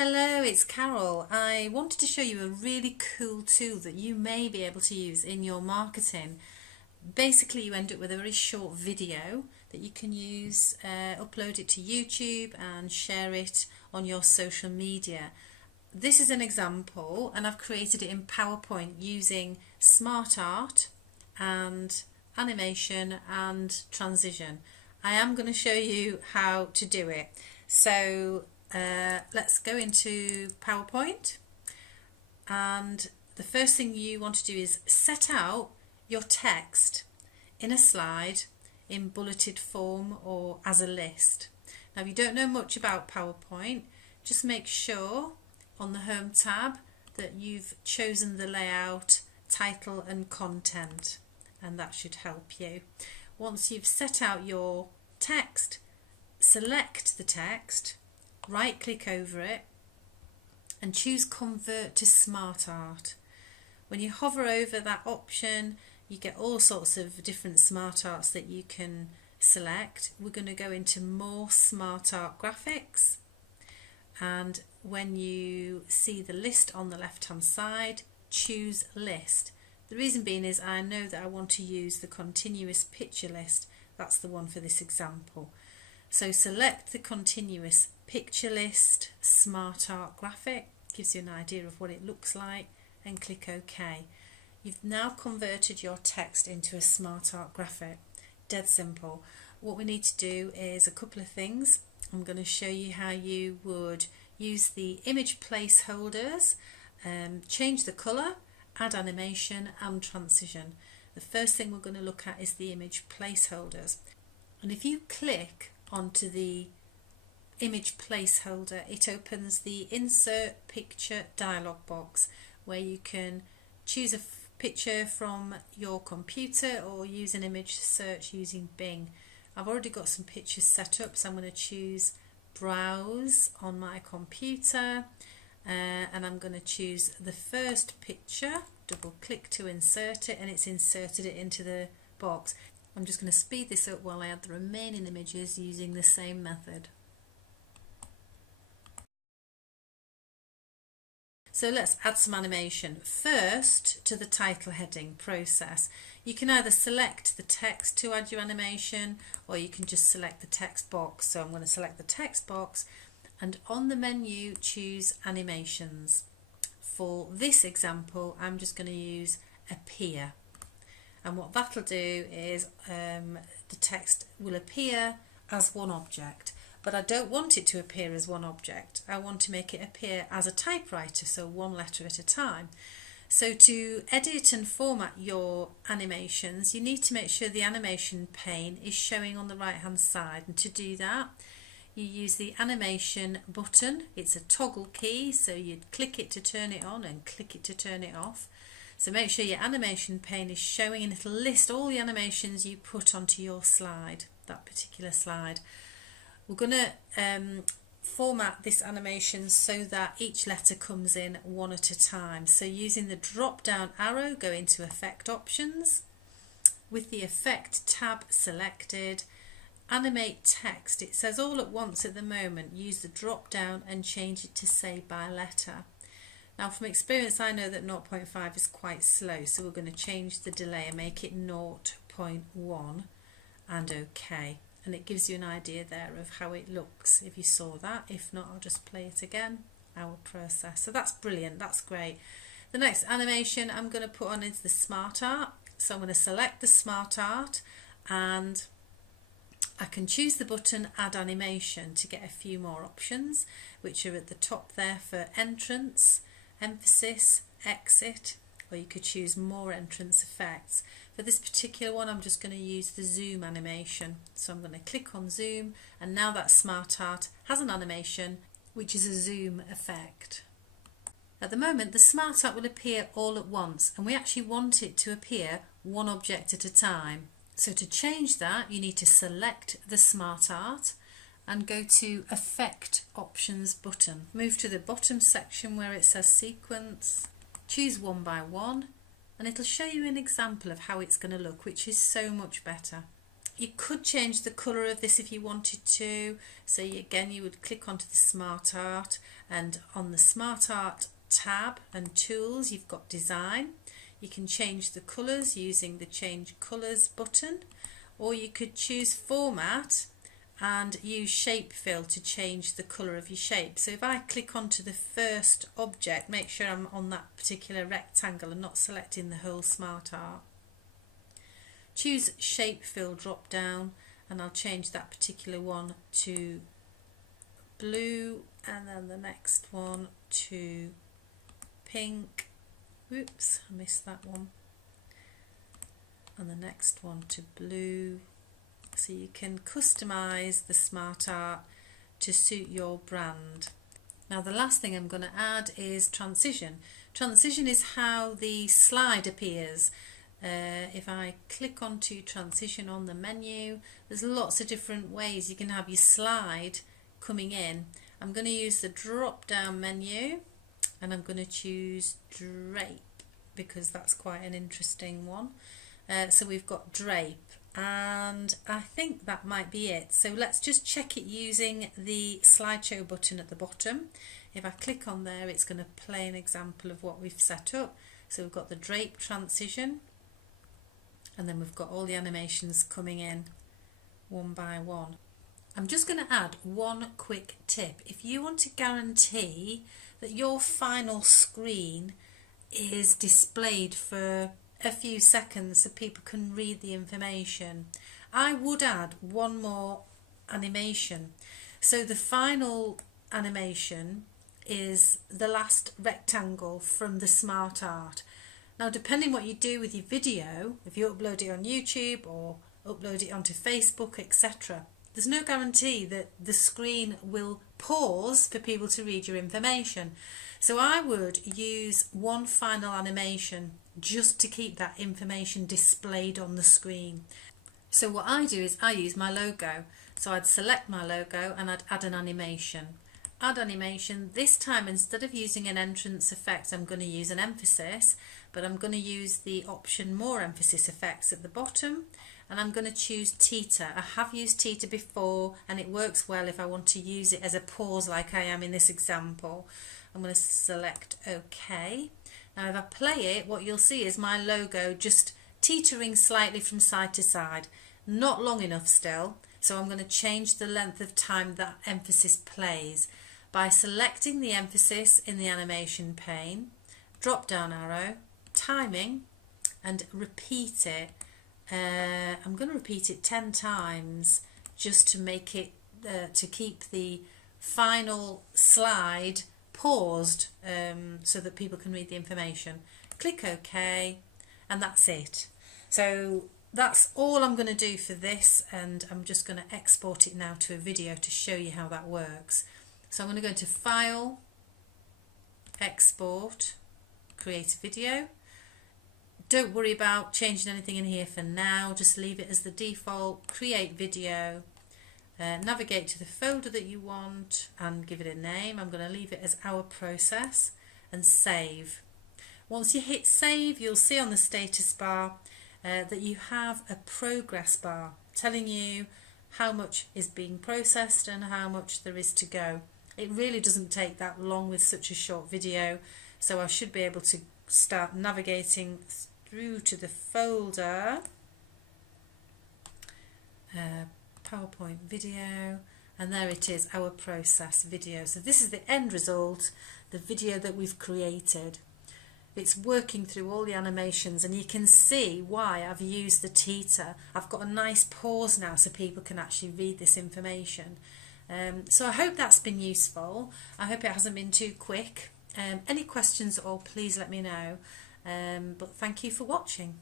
Hello, it's Carol. I wanted to show you a really cool tool that you may be able to use in your marketing. Basically, you end up with a very short video that you can use, upload it to YouTube and share it on your social media. This is an example, and I've created it in PowerPoint using SmartArt and animation and transition. I am going to show you how to do it. So let's go into PowerPoint, and the first thing you want to do is set out your text in a slide in bulleted form or as a list. Now, if you don't know much about PowerPoint, just make sure on the Home tab that you've chosen the layout, title and content, and that should help you. Once you've set out your text, select the text, right click over it and choose Convert to SmartArt. When you hover over that option, you get all sorts of different SmartArts that you can select. We're going to go into more SmartArt graphics, and when you see the list on the left hand side, choose list. The reason being is I know that I want to use the continuous picture list. That's the one for this example. So select the continuous picture list SmartArt graphic, gives you an idea of what it looks like, and click OK. You've now converted your text into a SmartArt graphic. Dead simple. What we need to do is a couple of things. I'm going to show you how you would use the image placeholders, change the colour, add animation and transition. The first thing we're going to look at is the image placeholders. And if you click onto the image placeholder, it opens the Insert Picture dialog box where you can choose a picture from your computer or use an image search using Bing. I've already got some pictures set up, so I'm going to choose Browse on my computer, and I'm going to choose the first picture, double click to insert it, and it's inserted it into the box. I'm just going to speed this up while I add the remaining images using the same method. So let's add some animation. First, to the title heading process. You can either select the text to add your animation, or you can just select the text box. So I'm going to select the text box, and on the menu choose animations. For this example, I'm just going to use appear. And what that'll do is the text will appear as one object. But I don't want it to appear as one object. I want to make it appear as a typewriter, so one letter at a time. So to edit and format your animations, you need to make sure the animation pane is showing on the right hand side. And to do that, you use the animation button. It's a toggle key, so you'd click it to turn it on and click it to turn it off. So make sure your animation pane is showing, and it'll list all the animations you put onto your slide, that particular slide. We're going to format this animation so that each letter comes in one at a time. So using the drop down arrow, go into Effect Options. With the Effect tab selected, Animate Text. It says all at once at the moment. Use the drop down and change it to say by letter. Now, from experience, I know that 0.5 is quite slow, so we're going to change the delay and make it 0.1 and OK. And it gives you an idea there of how it looks if you saw that. If not, I'll just play it again, our process. So that's brilliant, that's great. The next animation I'm going to put on is the SmartArt. So I'm going to select the SmartArt, and I can choose the button Add Animation to get a few more options, which are at the top there for entrance, emphasis, exit, or you could choose more entrance effects. For this particular one, I'm just going to use the zoom animation. So I'm going to click on zoom, and now that SmartArt has an animation which is a zoom effect. At the moment, the SmartArt will appear all at once, and we actually want it to appear one object at a time. So to change that, you need to select the SmartArt and go to Effect Options button. Move to the bottom section where it says Sequence, choose one by one, and it'll show you an example of how it's going to look, which is so much better. You could change the colour of this if you wanted to. So again, you would click onto the SmartArt, and on the SmartArt tab and tools you've got design. You can change the colours using the change colours button, or you could choose format and use shape fill to change the colour of your shape. So if I click onto the first object, make sure I'm on that particular rectangle and not selecting the whole SmartArt. Choose shape fill drop down, and I'll change that particular one to blue, and then the next one to pink. Oops, I missed that one. And the next one to blue. So you can customize the SmartArt to suit your brand. Now the last thing I'm going to add is transition. Transition is how the slide appears. If I click onto transition on the menu, there's lots of different ways you can have your slide coming in. I'm going to use the drop down menu, and I'm going to choose drape because that's quite an interesting one. So we've got drape, and I think that might be it. So let's just check it using the slideshow button at the bottom. If I click on there, it's going to play an example of what we've set up. So we've got the drape transition, and then we've got all the animations coming in one by one. I'm just going to add one quick tip. If you want to guarantee that your final screen is displayed for a few seconds so people can read the information, I would add one more animation. So the final animation is the last rectangle from the SmartArt. Now, depending what you do with your video, if you upload it on YouTube or upload it onto Facebook, etc., there's no guarantee that the screen will pause for people to read your information. So I would use one final animation just to keep that information displayed on the screen. So what I do is I use my logo. So I'd select my logo and I'd add an animation. Add animation. This time, instead of using an entrance effect, I'm going to use an emphasis, but I'm going to use the option more emphasis effects at the bottom, and I'm going to choose teeter. I have used teeter before and it works well if I want to use it as a pause like I am in this example. I'm going to select OK. Now if I play it, what you'll see is my logo just teetering slightly from side to side, not long enough still, so I'm going to change the length of time that emphasis plays by selecting the emphasis in the animation pane, drop down arrow, timing, and repeat it. I'm going to repeat it 10 times just to make it, to keep the final slide paused so that people can read the information. Click OK, and that's it. So that's all I'm going to do for this, and I'm just going to export it now to a video to show you how that works. So I'm going to go into File, Export, Create a Video. Don't worry about changing anything in here for now, just leave it as the default, Create Video, navigate to the folder that you want and give it a name. I'm going to leave it as Our Process and save. Once you hit save, you'll see on the status bar that you have a progress bar telling you how much is being processed and how much there is to go. It really doesn't take that long with such a short video, so I should be able to start navigating through to the folder, PowerPoint video, and there it is, Our Process video. So this is the end result, the video that we've created. It's working through all the animations, and you can see why I've used the teeter. I've got a nice pause now so people can actually read this information. So I hope that's been useful. I hope it hasn't been too quick. Any questions at all, please let me know. But thank you for watching.